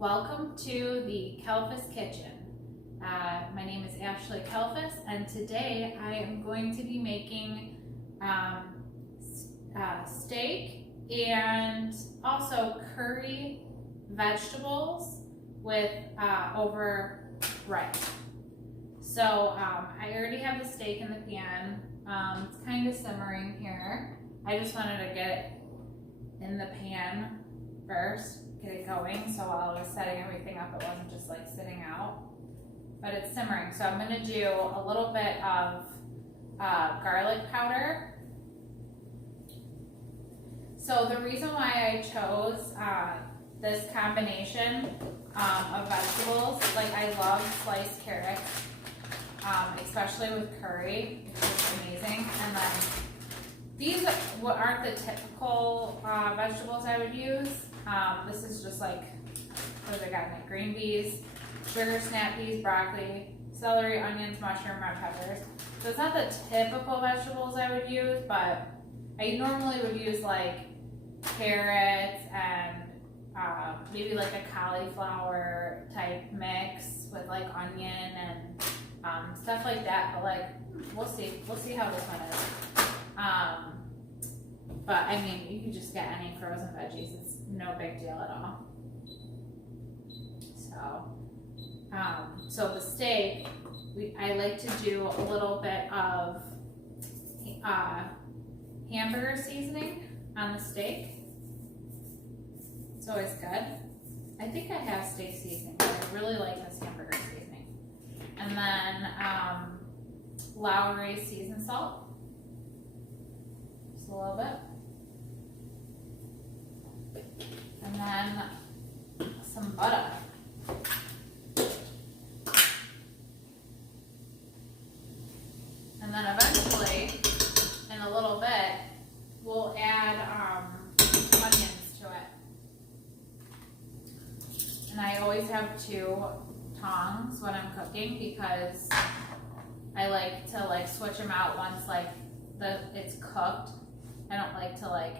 Welcome to the Kalfas kitchen. My name is Ashley Kalfas, and today I am going to be making steak and also curry vegetables with over rice. So I already have the steak in the pan. It's kind of simmering here. I just wanted to get it in the pan first, get it going, so while I was setting everything up it wasn't just like sitting out, but it's simmering. So I'm going to do a little bit of garlic powder. So the reason why I chose this combination of vegetables, like I love sliced carrots, especially with curry, it's just amazing. And then these aren't the typical vegetables I would use. This is just like, what have I got in it? Green beans, sugar snap peas, broccoli, celery, onions, mushroom, red peppers. So it's not the typical vegetables I would use, but I normally would use like carrots and maybe like a cauliflower type mix with like onion and stuff like that. But like, we'll see how this one is. But I mean, you can just get any frozen veggies. It's no big deal at all. So the steak, I like to do a little bit of hamburger seasoning on the steak. It's always good. I think I have steak seasoning, but I really like this hamburger seasoning. And then Lawry seasoned salt, just a little bit. And then some butter. And then eventually, in a little bit, we'll add onions to it. And I always have 2 tongs when I'm cooking because I like to switch them out once it's cooked. I don't like to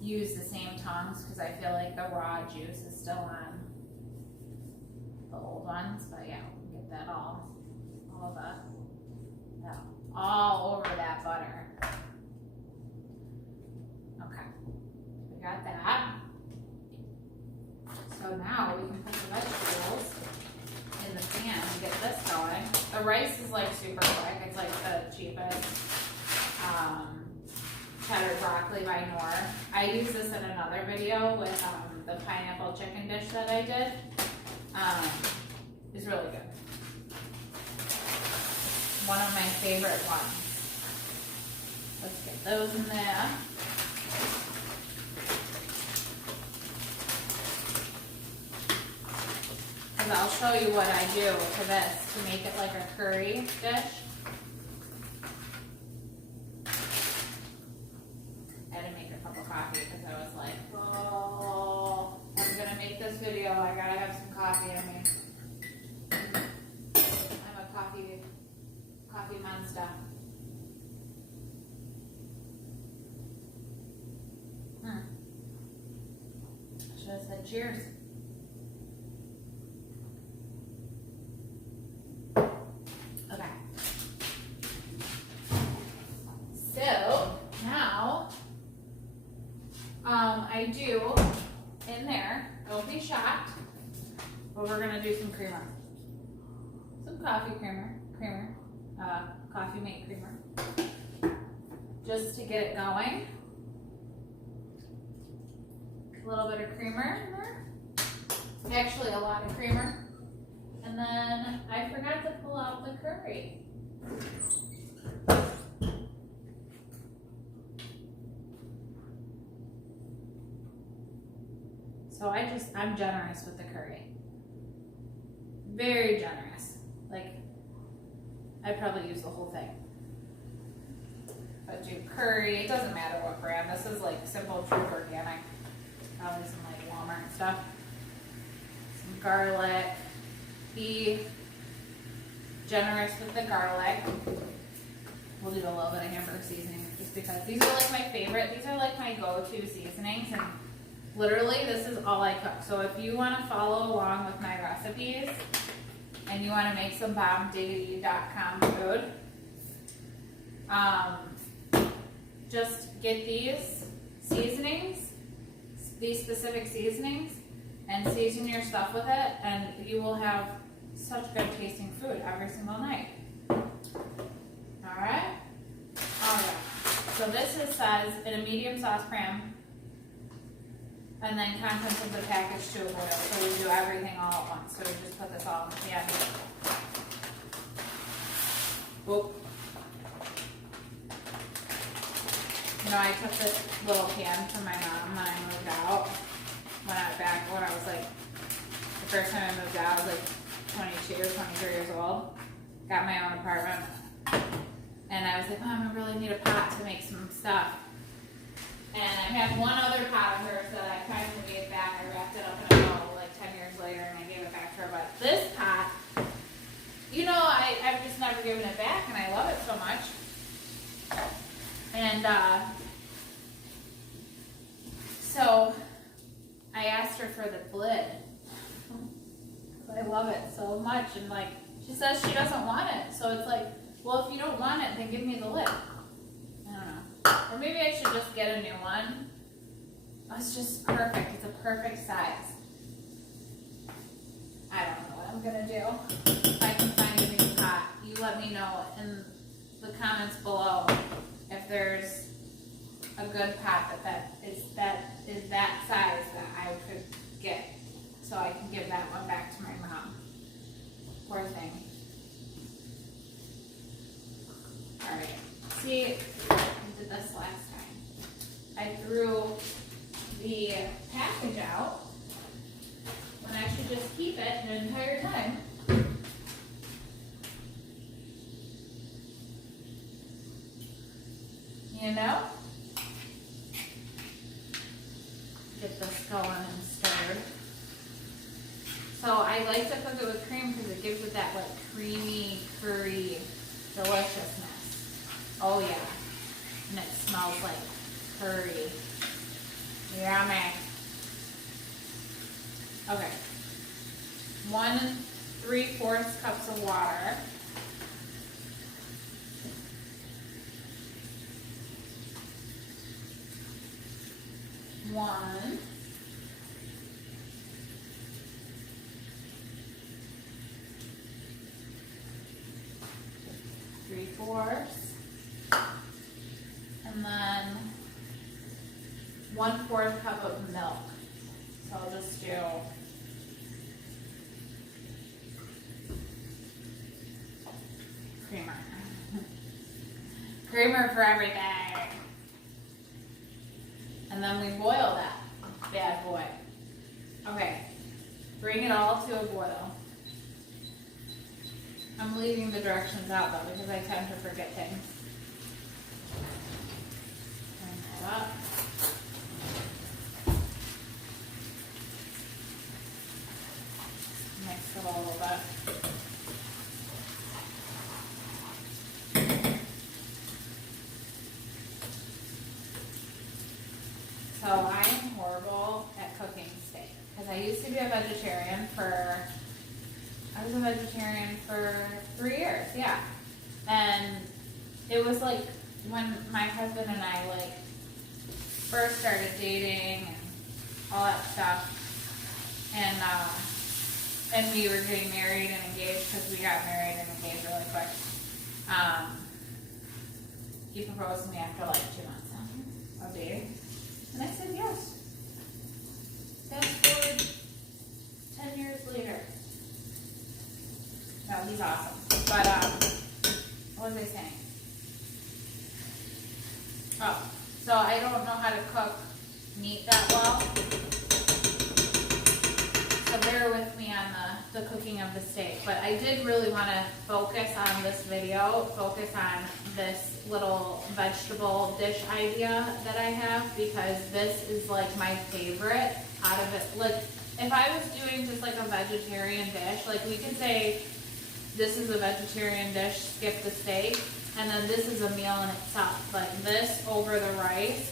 use the same tongs because I feel like the raw juice is still on the old ones. But yeah, we can get that all over that butter. Okay, we got that. So now we can put the vegetables in the pan and get this going. The rice is like super quick. It's like the cheapest cheddar broccoli by Knorr. I use this in another video with the pineapple chicken dish that I did. It's really good. One of my favorite ones. Let's get those in there. And I'll show you what I do to this to make it like a curry dish. I had to make a cup of coffee because I was like, oh, I'm gonna make this video. I gotta have some coffee in me. I'm a coffee monster. I should have said cheers. Okay. So now I do in there, don't be shocked, but we're gonna do some creamer. Some coffee coffee mate creamer. Just to get it going. A little bit of creamer in there. Actually a lot of creamer. And then I forgot to pull out the curry. So I'm generous with the curry. Very generous. Like, I'd probably use the whole thing. But do curry, it doesn't matter what brand. This is like Simple Truth Organic. Probably some like Walmart and stuff. Some garlic. Be generous with the garlic. We'll do a little bit of hamburger seasoning just because these are like my favorite. These are like my go-to seasonings, and Literally, this is all I cook. So if you want to follow along with my recipes and you want to make some bombdiggity.com food, just get these seasonings, these specific seasonings, and season your stuff with it, and you will have such good tasting food every single night. Alright? Alright. So this says in a medium sauce pan, and then contents of the package to a boil. So we do everything all at once. So we just put this all in the end. Whoop. You know, I took this little pan from my mom when I moved out. When I was like, the first time I moved out, I was like 22 or 23 years old. Got my own apartment. And I was like, Mom, I really need a pot to make some stuff. And I have one other pot of hers that I finally gave back. I wrapped it up in a bowl like 10 years later and I gave it back to her. But this pot, you know, I've just never given it back and I love it so much. And so I asked her for the lid. I love it so much. And like, she says she doesn't want it. So it's like, well, if you don't want it, then give me the lid. Or maybe I should just get a new one. Oh, it's just perfect. It's a perfect size. I don't know what I'm going to do. If I can find a new pot, you let me know in the comments below if there's a good pot that is that size that I could get. So I can give that one back to my mom. Poor thing. Alright. See, did this last time. I threw the package out when I should just keep it the entire time. You know? Get this going and stirred. So I like to cook it with cream because it gives it that like creamy, curry deliciousness. Oh yeah. And it smells like curry. Yummy. Okay. 1 3/4 cups of water. One. 3/4. And then 1/4 cup of milk. So I'll just do creamer. Creamer for everything. And then we boil that bad boy. Okay, bring it all to a boil. I'm leaving the directions out though because I tend to forget things. Up. Mix it a little bit. So I am horrible at cooking steak because I used to be a vegetarian for 3 years, yeah. And it was like when my husband and I like first started dating and all that stuff, and we were getting married and engaged because we got married and engaged really quick. He proposed to me after like 2 months of dating, and I said yes. Fast forward 10 years later. No, he's awesome. But what was I saying? Oh. So I don't know how to cook meat that well. So bear with me on the cooking of the steak. But I did really want to focus on this video, focus on this little vegetable dish idea that I have because this is like my favorite out of it. Like if I was doing just like a vegetarian dish, like we could say this is a vegetarian dish, skip the steak. And then this is a meal in itself. Like this over the rice.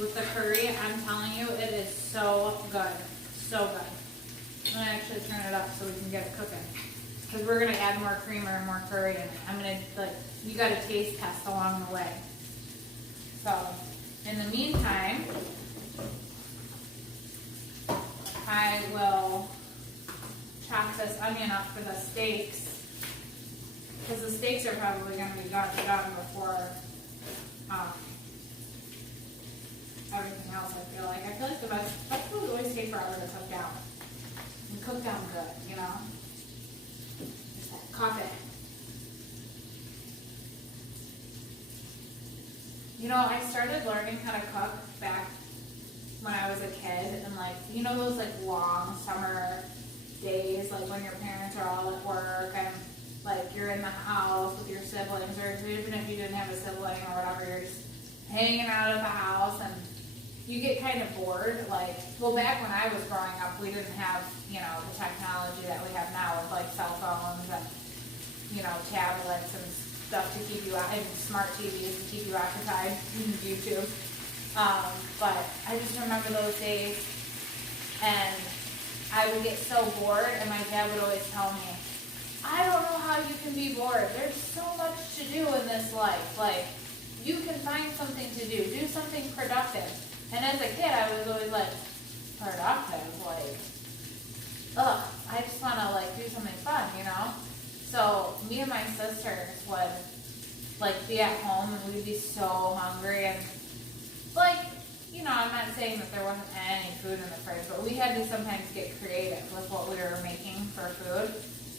with the curry, I'm telling you, it is so good. So good. I'm gonna actually turn it up so we can get it cooking. Because we're gonna add more creamer and more curry in it. I'm gonna, like, you gotta taste test along the way. So, in the meantime, I will chop this onion up for the steaks. Because the steaks are probably gonna be done before everything else, I feel like. I feel like the vegetables always take forever to cook down. And cook down good, you know? Just that coffee. You know, I started learning how to cook back when I was a kid, and like, you know those like long summer days, like when your parents are all at work and like you're in the house with your siblings, or even if you didn't have a sibling or whatever, you're just hanging out of the house and you get kind of bored. Like, well, back when I was growing up, we didn't have, you know, the technology that we have now with like cell phones and, you know, tablets and stuff to keep you out, and smart TVs to keep you occupied, YouTube. But I just remember those days, and I would get so bored, and my dad would always tell me, I don't know how you can be bored. There's so much to do in this life. Like, you can find something to do something productive. And as a kid, I was always like, productive? Like, ugh, I just want to like do something fun, you know? So me and my sisters would like be at home and we'd be so hungry, and like, you know, I'm not saying that there wasn't any food in the fridge, but we had to sometimes get creative with what we were making for food.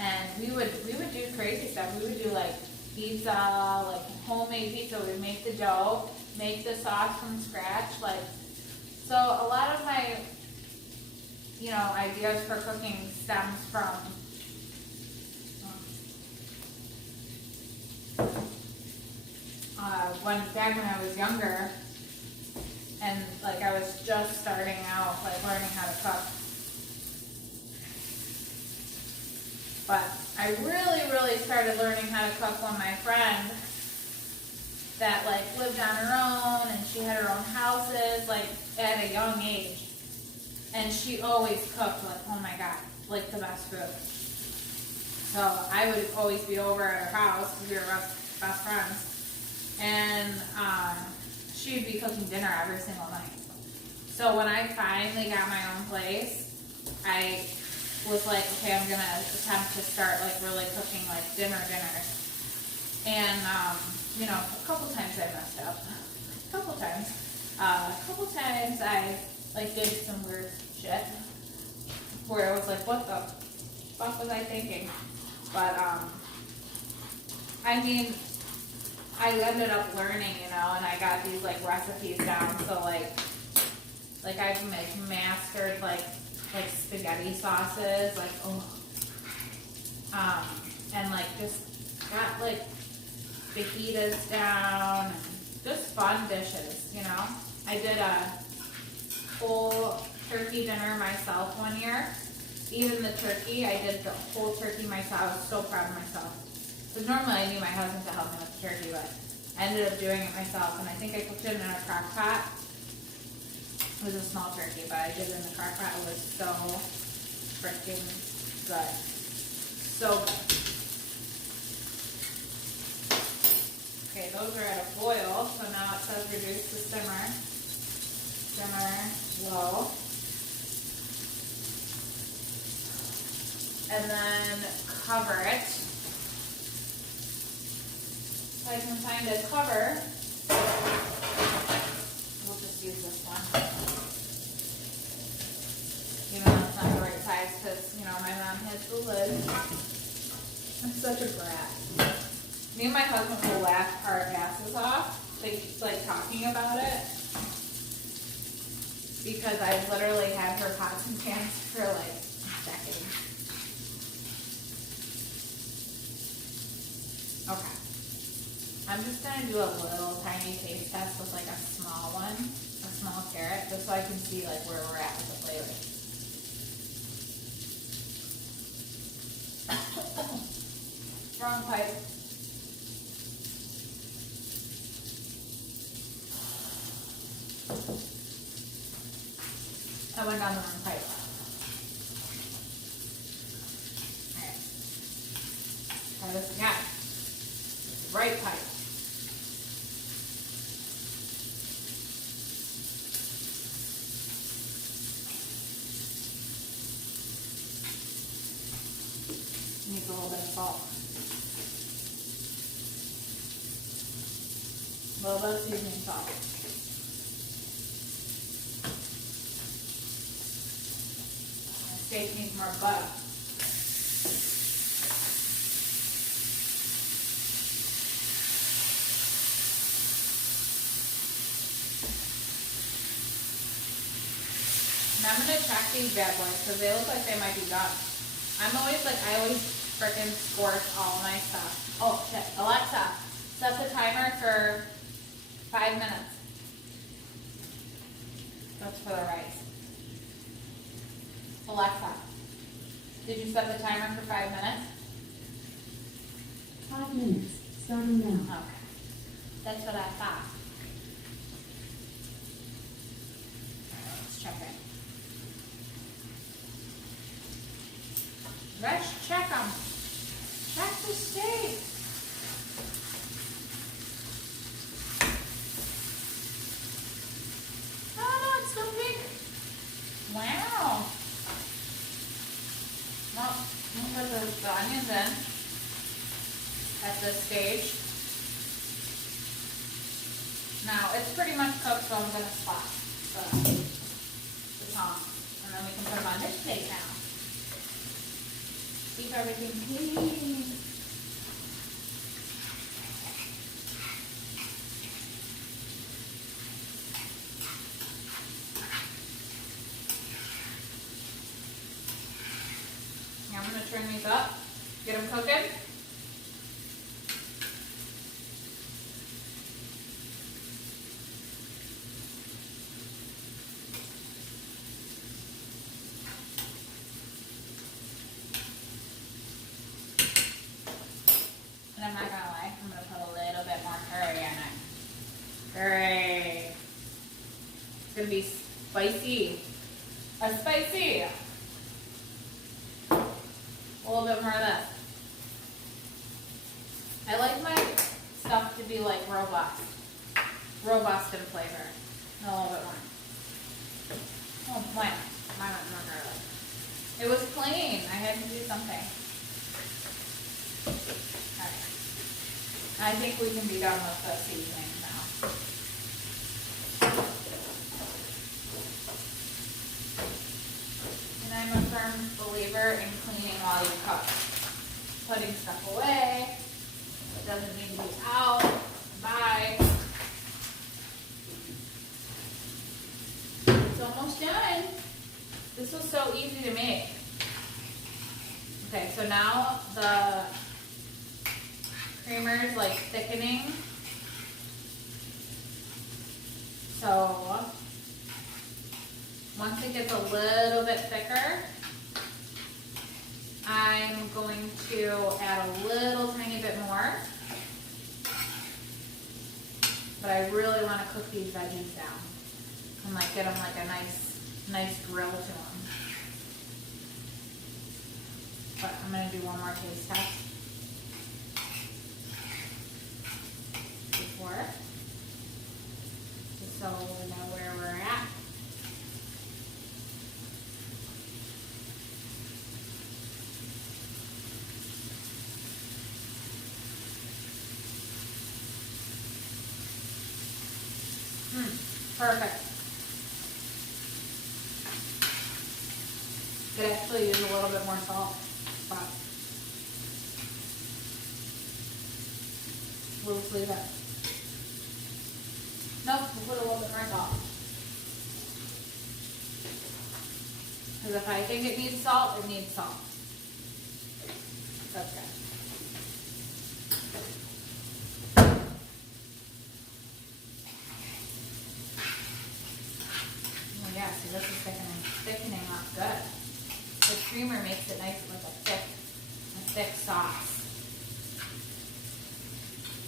And we would do crazy stuff. We would do like pizza, like homemade pizza. We'd make the dough, make the sauce from scratch. Like, so a lot of my, you know, ideas for cooking stems from back when I was younger, and like I was just starting out, like learning how to cook. But I really started learning how to cook when my friend that like lived on her own, and she had her own houses, like at a young age. And she always cooked like, oh my God, like the best food. So I would always be over at her house because we were best friends. And she'd be cooking dinner every single night. So when I finally got my own place, I was like, okay, I'm gonna attempt to start like really cooking like dinners. And you know, a couple times I messed up. A couple times I like did some weird shit where I was like, what the fuck was I thinking? But I mean, I ended up learning, you know, and I got these like recipes down. So like I've like mastered like spaghetti sauces, like and like just got like fajitas down, and just fun dishes, you know. I did a whole turkey dinner myself one year. Even the turkey, I did the whole turkey myself. I was so proud of myself. Because normally I need my husband to help me with the turkey, but I ended up doing it myself, and I think I cooked it in a crock pot. It was a small turkey, but I did it in the crock pot. It was so freaking good. So good. Okay, those are at a boil, so now it says reduce to simmer. Simmer low. And then cover it. If I can find a cover, we'll just use this one. Even though it's not the right size, because, you know, my mom has the lid. I'm such a brat. Me and my husband will laugh our asses off, like talking about it, because I've literally had her pots and pans for like decades. Okay. I'm just going to do a little tiny taste test with like a small one, a small carrot, just so I can see like where we're at with the flavor. Wrong pipe. I went down the wrong pipe. Okay. Try this again. It's the right pipe. Needs a little bit of salt. A little bit of seasoning salt. My steak needs more butter. And I'm going to check these bad boys because they look like they might be done. I always frickin' scorch all my stuff. Oh shit, Alexa, set the timer for 5 minutes. That's for the rice. Alexa, did you set the timer for 5 minutes? 5 minutes, starting now. Okay, that's what I thought. Let's check it. Let's check them. Check the steak. Oh no, it's so big. Wow. Well, we'll put the onions in at this stage. Now it's pretty much cooked, so I'm going to spot the tongue. And then we can put them on this plate now. Keep everything clean. Now I'm going to turn these up, get them cooking. And I'm not gonna lie, I'm gonna put a little bit more curry in it. Curry. It's gonna be spicy. Spicy. A little bit more of this. I like my stuff to be like robust. Robust in flavor. And a little bit more. Oh, why not? Why not more garlic? It was plain. I had to do something. Alright. I think we can be done with the seasoning now. And I'm a firm believer in cleaning while you cook. Putting stuff away. It doesn't need to be out. Bye. It's almost done. This was so easy to make. Okay, so now the creamer is like thickening. So once it gets a little bit thicker, I'm going to add a little tiny bit more. But I really want to cook these veggies down and like get them like a nice grill to them. But I'm going to do one more taste test before, just so we know where we're at. Perfect. Could actually use a little bit more salt, but we'll just leave it. Nope, we'll put a little bit more salt. Because if I think it needs salt, it needs salt. That's good. Oh yeah, see this is thickening up good. The creamer makes it nice with a thick sauce.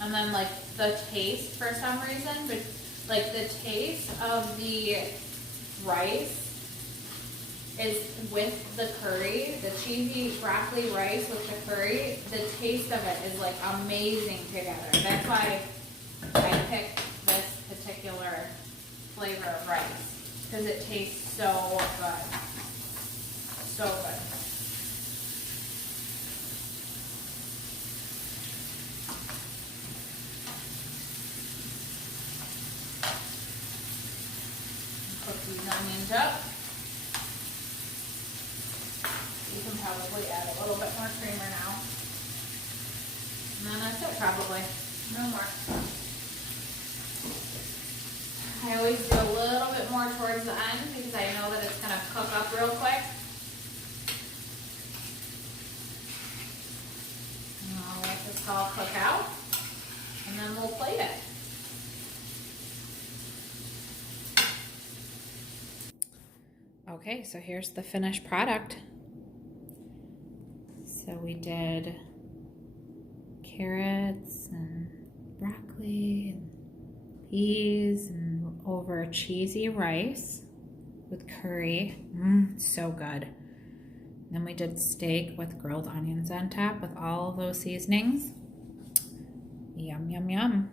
And then like the taste for some reason, but like the taste of the rice is with the curry, the cheesy broccoli rice with the curry, the taste of it is like amazing together. That's why I picked this particular flavor of rice, because it tastes so good. So good. Cook these onions up. You can probably add a little bit more creamer now. And then that's it probably. No more. I always do a little bit more towards the end because I know that it's going to cook up real quick. And I'll let this all cook out. And then we'll plate it. Okay, so here's the finished product. So we did carrots and broccoli and peas and over cheesy rice with curry. So good. Then we did steak with grilled onions on top with all of those seasonings. Yum, yum, yum.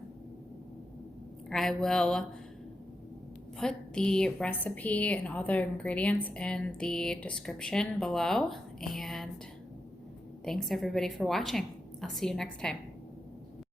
I will put the recipe and all the ingredients in the description below, and thanks everybody for watching. I'll see you next time.